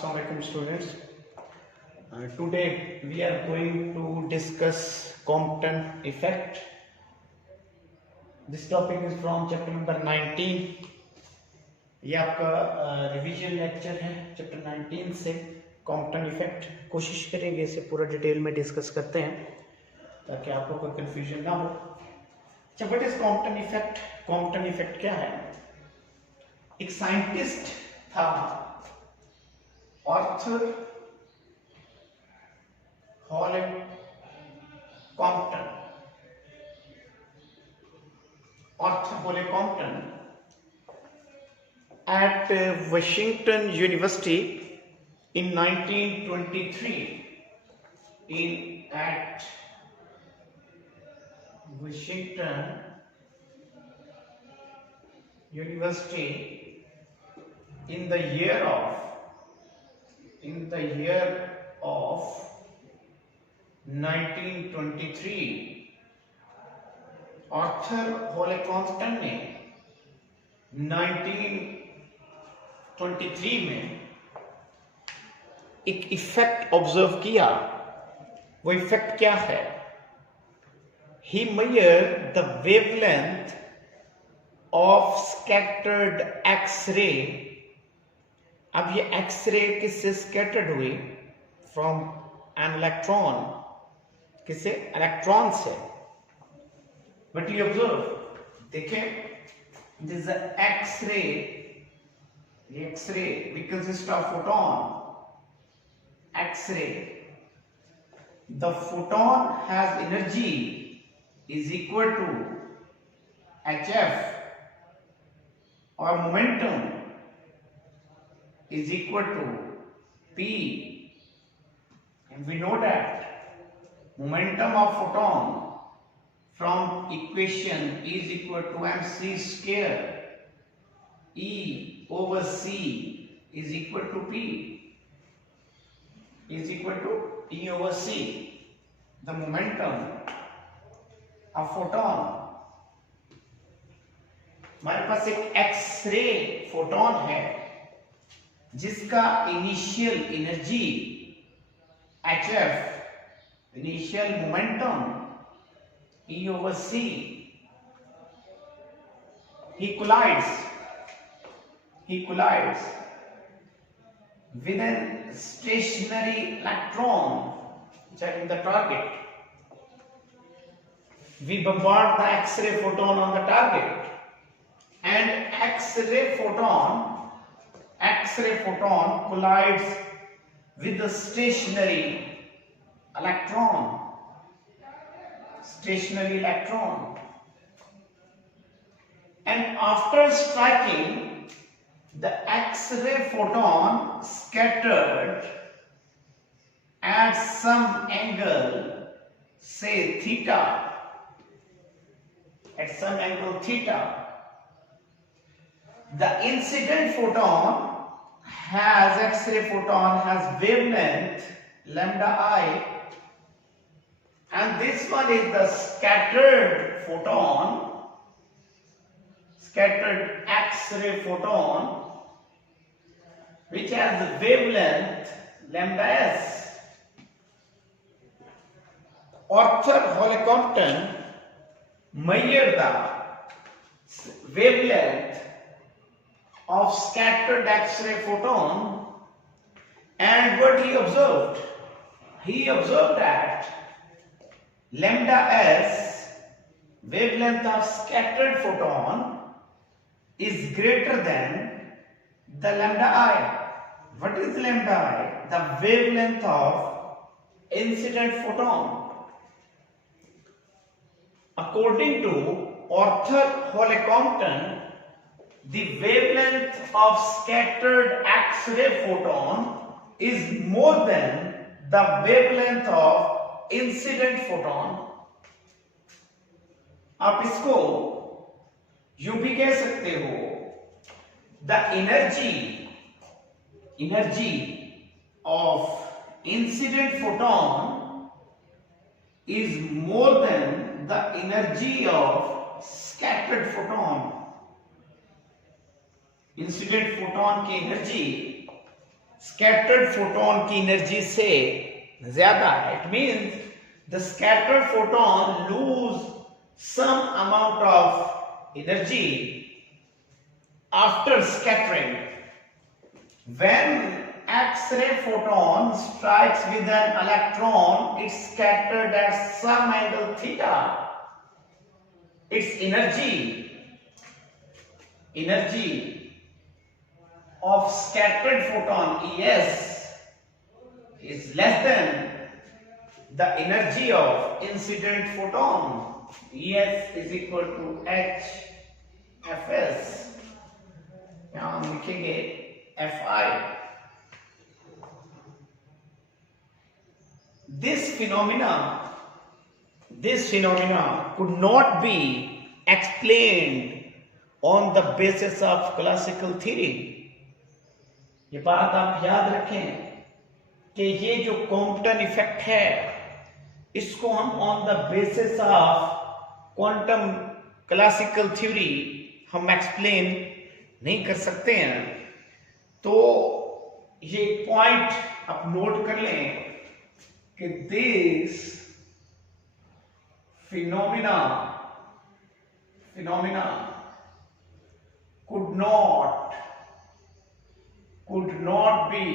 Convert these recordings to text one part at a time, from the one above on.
Assalamu alaikum students. Today we are going to discuss Compton effect. This topic is from chapter number 19. ये आपका revision lecture है chapter 19 से Compton effect. कोशिश करेंगे इसे पूरा डिटेल में डिस्कस करते हैं ताकि आपको कोई कंफ्यूजन ना हो. अच्छा, what is Compton effect? Compton effect क्या है? एक साइंटिस्ट था Arthur Hawley Compton. Arthur Hawley Compton at Washington University in 1923. At Washington University in the year of 1923, Arthur Hawley Compton ने 1923 में एक इफेक्ट ऑब्जर्व किया. वो इफेक्ट क्या है? He measured the wavelength of scattered X-ray. अब ये एक्सरे किससे स्कैटर्ड हुई? From an electron. किससे? इलेक्ट्रॉन से. बट यू ऑब्जर्व, देखें, this is X-ray. X-ray will consist of photon. X-ray. The photon has energy is equal to HF, or momentum is equal to P. And we know that momentum of photon from equation is equal to mc square. E over C is equal to P, is equal to E over C. The momentum of photon. हमारे पास एक x ray photon है जिसका initial energy HF, initial momentum E over C. He collides with a stationary electron which are in the target. We bombard the X-ray photon on the target, and X-ray photon collides with the stationary electron. And after striking, the X-ray photon scattered at some angle, say theta, The incident photon has wavelength lambda I, and this one is the scattered X-ray photon, which has the wavelength lambda s. Arthur Hole Compton measured the wavelength of scattered X-ray photon, and what he observed? He observed that lambda s, wavelength of scattered photon, is greater than the lambda I. What is lambda I? The wavelength of incident photon. According to Arthur Hole Compton, the wavelength of scattered X-ray photon is more than the wavelength of incident photon. आप इसको यूं भी कह सकते हो, the energy of incident photon is more than the energy of scattered photon. Incident photon की energy scattered photon की energy से ज्यादा है। It means the scattered photon lose some amount of energy after scattering. When X-ray photon strikes with an electron, it's scattered at some angle theta. Its energy of scattered photon ES is less than the energy of incident photon. ES is equal to HFS. यहाँ हम लिखेंगे Fi. This phenomena could not be explained on the basis of classical theory. ये बात आप याद रखें कि ये जो कॉम्पटन इफेक्ट है इसको हम on the basis of quantum classical theory हम एक्सप्लेन नहीं कर सकते हैं। तो ये पॉइंट आप नोट कर लें कि this phenomena could not be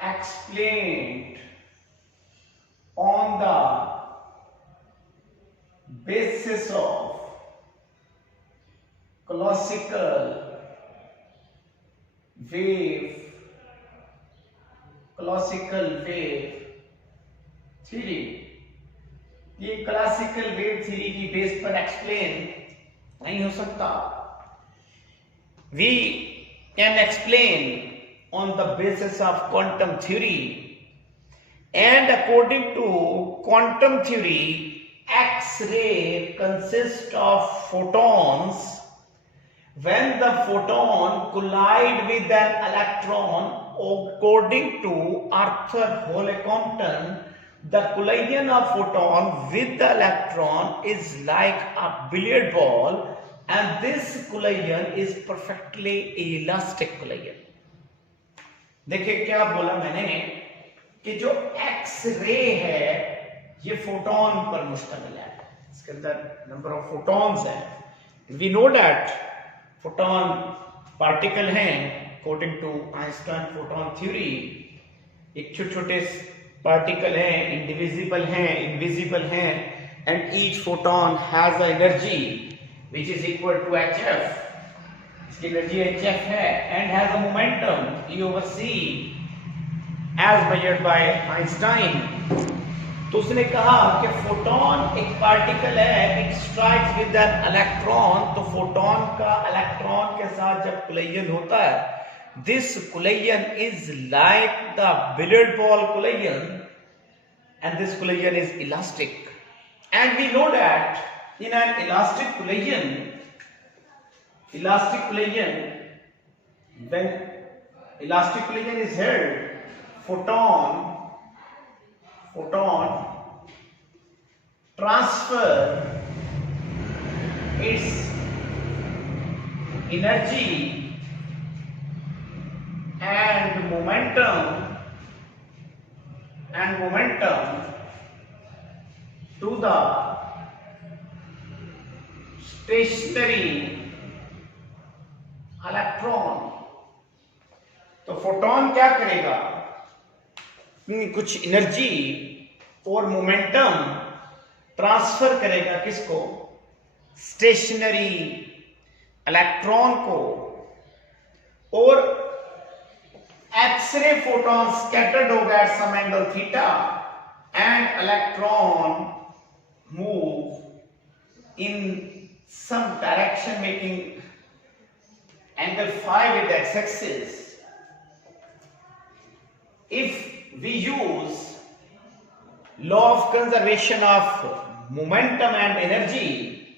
explained on the basis of classical wave theory. ये क्लासिकल वेव थ्योरी की बेस पर एक्सप्लेन नहीं हो सकता। We can explain on the basis of quantum theory, and according to quantum theory, X-ray consists of photons. When the photon collide with an electron, according to Arthur Hole-Compton, the collision of photon with the electron is like a billiard ball, and this collision is perfectly elastic collision. देखिए क्या बोला मैंने कि जो x-ray है ये photon पर मुश्तमिल है, इसके अंदर नंबर ऑफ फोटॉन्स है। We know that photon particle हैं according to Einstein photon theory. एक छोटे छोटे पार्टिकल हैं, इंडिविजिबल हैं, इनविजिबल हैं, and each photon has a energy which is equal to hf। इसकी एनर्जी hf है and has a momentum e over c as measured by Einstein. तो उसने कहा कि फोटोन एक पार्टिकल है, it strikes with an electron. तो फोटोन का इलेक्ट्रॉन के साथ जब कोलिजन होता है, this collision is like the billiard ball collision, and this collision is elastic. And we know that in an elastic collision, when elastic collision is held, photon transfer its energy and momentum to the stationary electron. तो photon क्या करेगा, कुछ energy और momentum transfer करेगा किसको, stationery electron को, और X ray photon scattered होगा at some angle theta and electron move in some direction making angle phi with x-axis. If we use law of conservation of momentum and energy,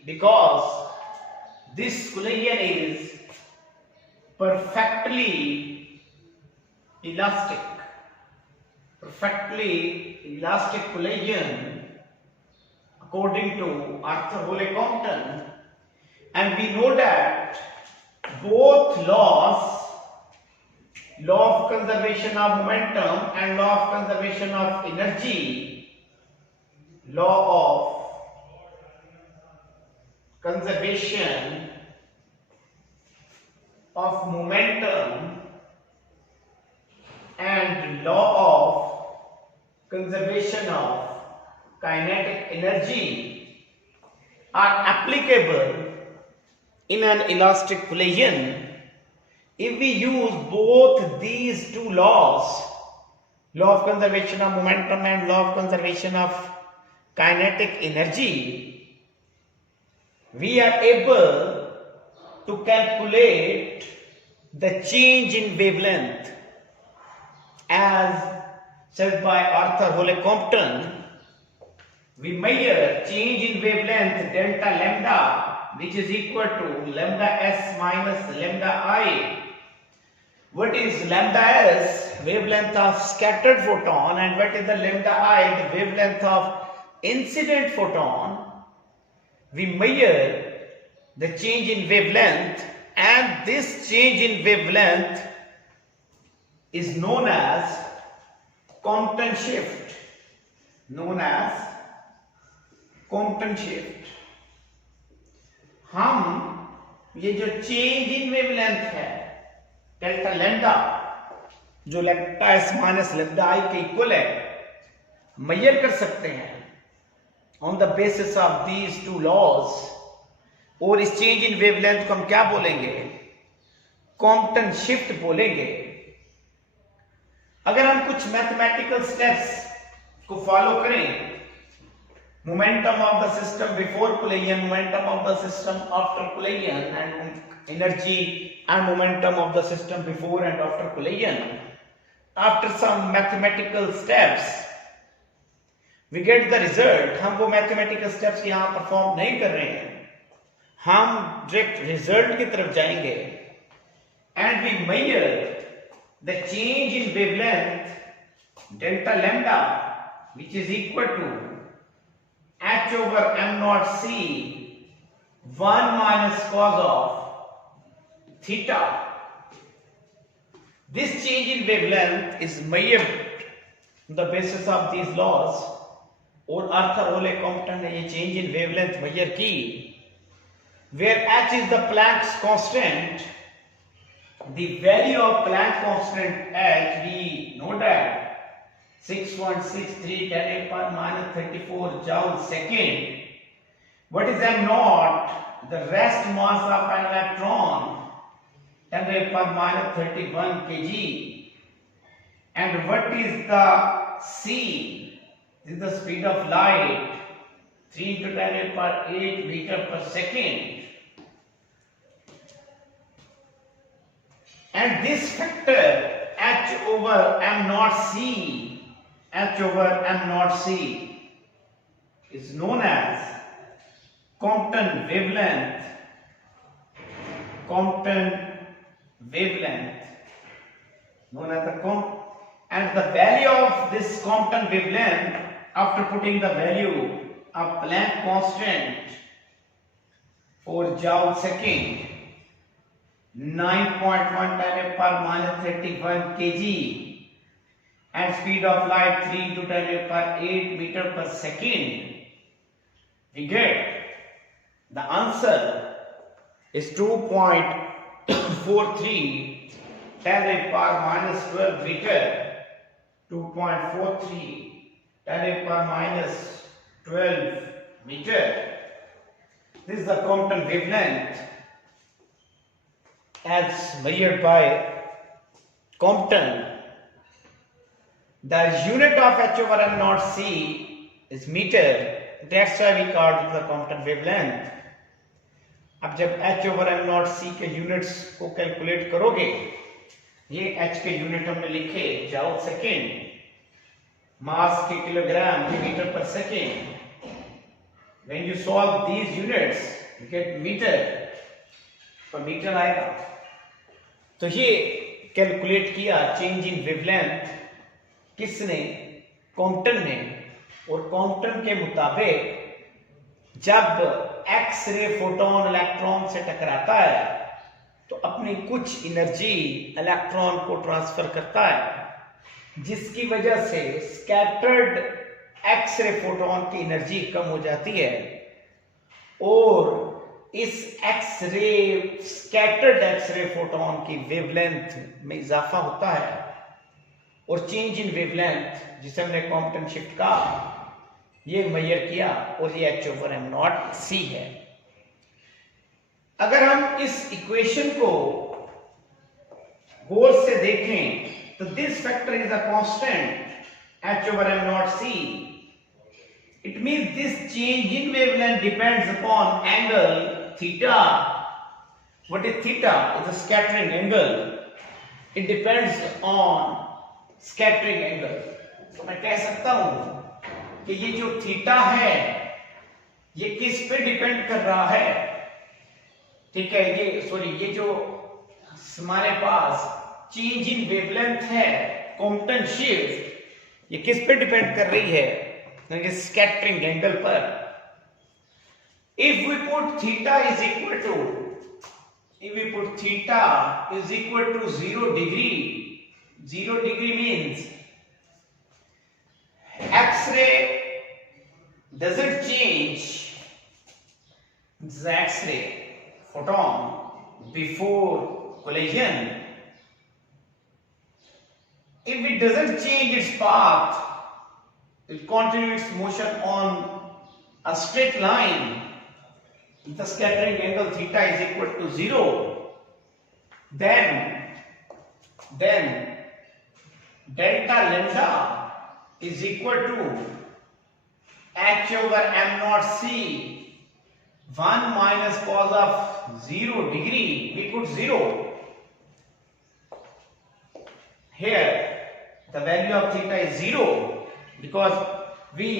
because this collision is perfectly elastic collision according to Arthur Hole-Compton, and we know that both laws law of conservation of momentum and law of conservation of energy. Law of conservation of momentum and law of conservation of kinetic energy are applicable in an elastic collision if we use both these two laws, law of conservation of momentum and law of conservation of kinetic energy. We are able to calculate the change in wavelength as said by Arthur Hole Compton. We measure change in wavelength delta lambda, which is equal to lambda s minus lambda I. What is lambda s? Wavelength of scattered photon, and what is the lambda I? The wavelength of incident photon. We measure the change in wavelength, and this change in wavelength is known as Compton shift. Known as Compton shift. हम ये जो change in wavelength है delta lambda, जो lambda s minus lambda i के equal है, measure कर सकते हैं on the basis of these two laws. और इस चेंज इन वेवलेंथ को हम क्या बोलेंगे? कॉम्पटन शिफ्ट बोलेंगे. अगर हम कुछ मैथमेटिकल स्टेप्स को फॉलो करें, momentum of the system before collision, momentum of the system after collision, and energy and momentum of the system before and after collision, after some mathematical steps we get the result. हम वो mathematical steps यहाँ perform नहीं कर रहे हैं, हम direct result की तरफ जाएंगे. and we measure the change in wavelength delta lambda, which is equal to h over m naught c 1 minus cos of theta. This change in wavelength is measured on the basis of these laws. और Arthur होले Compton ने ये change in wavelength major की, where h is the Planck's constant. The value of Planck constant h, we know that 6.63 10 to the power minus 34 joule second. What is m naught? The rest mass of an electron, 10 to the power minus 31 kg. And what is the c? This is the speed of light, 3 into 10 to the power 8 meter per second. And this factor h over m naught c, h over m naught c is known as Compton wavelength. Compton wavelength, known as the and the value of this Compton wavelength, after putting the value of Planck constant for joule second, 9.1 10 to the power minus 31 kg, and speed of light 3 into 10 to the power 8 meter per second, we get the answer is 2.43 10 to the power minus 12 meter. 2.43 10 to the power minus 12 meter. This is the Compton wavelength as measured by Compton. The unit of h over m naught c is meter. That's why we call it the Compton wavelength. अब जब h over m naught c के units को calculate करोगे, ये h के unit हमने लिखे joule second, मास के किलोग्राम के मीटर पर second. When you solve these units, you get meter per meter आएगा. तो ये कैलकुलेट किया चेंज इन वेवलेंथ किसने? कॉम्पटन ने. और कॉम्पटन के मुताबिक जब एक्स रे फोटोन इलेक्ट्रॉन से टकराता है तो अपनी कुछ एनर्जी इलेक्ट्रॉन को ट्रांसफर करता है, जिसकी वजह से स्कैटर्ड एक्सरे फोटोन की एनर्जी कम हो जाती है और इस एक्सरे स्कैटर्ड एक्सरे फोटोन की वेवलेंथ में इजाफा होता है और चेंज इन वेवलेंथ जिसे हमने कॉम्पटन शिफ्ट का ये मेजर किया और ये h/m0c है। अगर हम इस इक्वेशन को गौर से देखें तो this factor is a constant h/m0c. It means this change in wavelength depends upon angle theta. What is theta? It's a scattering angle. It depends on scattering angle. तो मैं कह सकता हूं कि ये जो थीटा है ये किस पे डिपेंड कर रहा है, ठीक है, ये जो हमारे पास चेंज इन वेवलेंथ है कॉम्पटन शिफ्ट, ये किस पे डिपेंड कर रही है, स्कैटरिंग एंगल पर। If we put theta is equal to 0 degree, 0 degree means X-ray doesn't change the X-ray photon before collision. If it doesn't change its path, it continues its motion on a straight line, the scattering angle theta is equal to 0, then delta lambda is equal to h/m0c, 1 minus cos of 0 degree, we put 0. Here the value of theta is 0 because we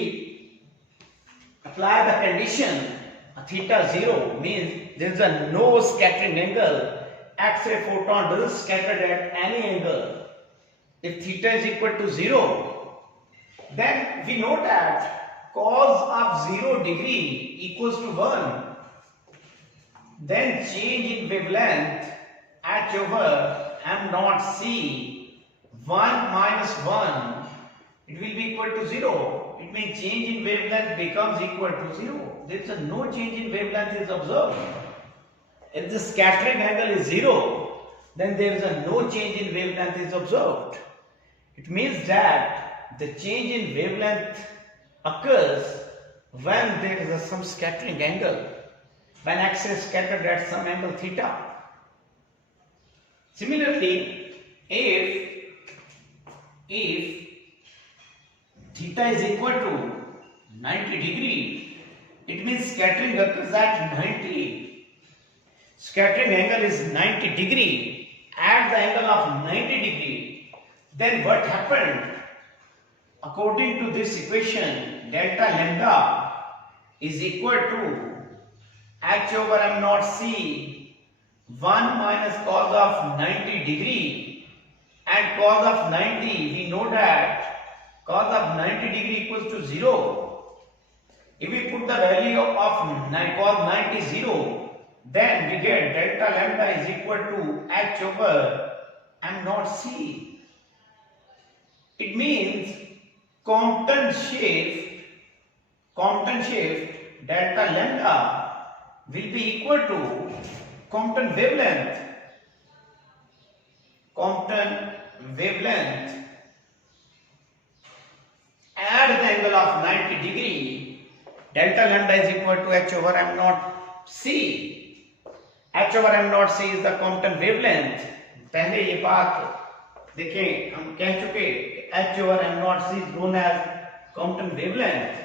apply the condition theta 0 means there is a no scattering angle. X-ray photon doesn't scatter at any angle. If theta is equal to 0, then we know that cos of 0 degree equals to 1. Then change in wavelength h/m0c, 1 minus 1, it will be equal to 0. It means change in wavelength becomes equal to 0. There is no change in wavelength is observed. If the scattering angle is 0, then there is no change in wavelength is observed. It means that the change in wavelength occurs when there is some scattering angle, when X-ray is scattered at some angle theta. Similarly, if theta is equal to 90 degree, it means scattering occurs at 90. Scattering angle is 90 degree. At the angle of 90 degree, then what happened? According to this equation, delta lambda is equal to h/m0c, 1 minus cos of 90 degree, and cos of 90 we know that cos of 90 degree equals to 0. If we put the value of cos 90 0, then we get delta lambda is equal to h/m0c. It means Compton shift delta lambda will be equal to Compton wavelength at the angle of 90 degree. Delta lambda is equal to h/m0c. h/m0c is the Compton wavelength. पहले ये बात देखें, हम कह चुके h/m0c is known as Compton wavelength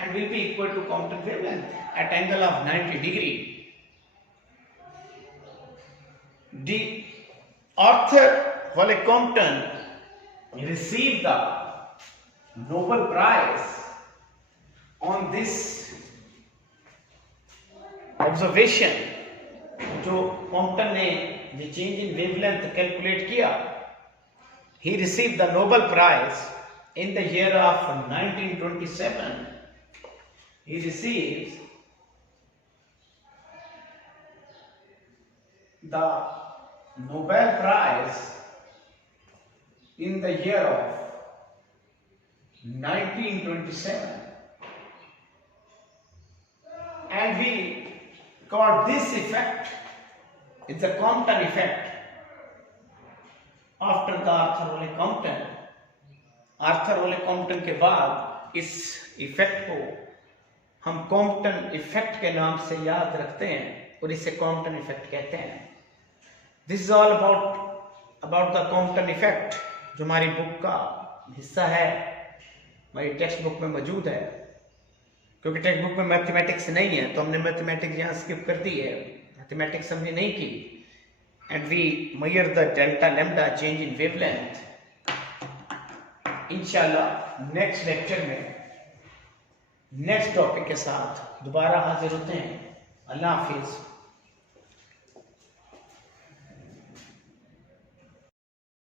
and will be equal to Compton wavelength at angle of 90 degree. The Arthur Holly Compton received the Nobel Prize on this observation. जो Compton ने the change in wavelength calculate किया, he received the Nobel Prize in the year of 1927. He receives the Nobel Prize in the year of 1927, and we call this effect is the Compton effect after the Arthur Wole Compton. Arthur Wole Compton के बाद इस effect को हम Compton effect के नाम से याद रखते हैं और इसे कॉम्पटन इफेक्ट कहते हैं। This is all about the Compton effect, जो हमारी बुक का हिस्सा है, हमारी टेक्स्ट बुक में मौजूद है। क्योंकि टेक्स्ट बुक में मैथमेटिक्स नहीं है तो हमने मैथमेटिक्स यहाँ स्किप कर दी है, मैथमेटिक्स हमने नहीं की। And we measure the delta lambda change in wavelength. इंशाल्लाह नेक्स्ट लेक्चर में नेक्स्ट टॉपिक के साथ दोबारा हाजिर होते हैं। अल्लाह हाफिज।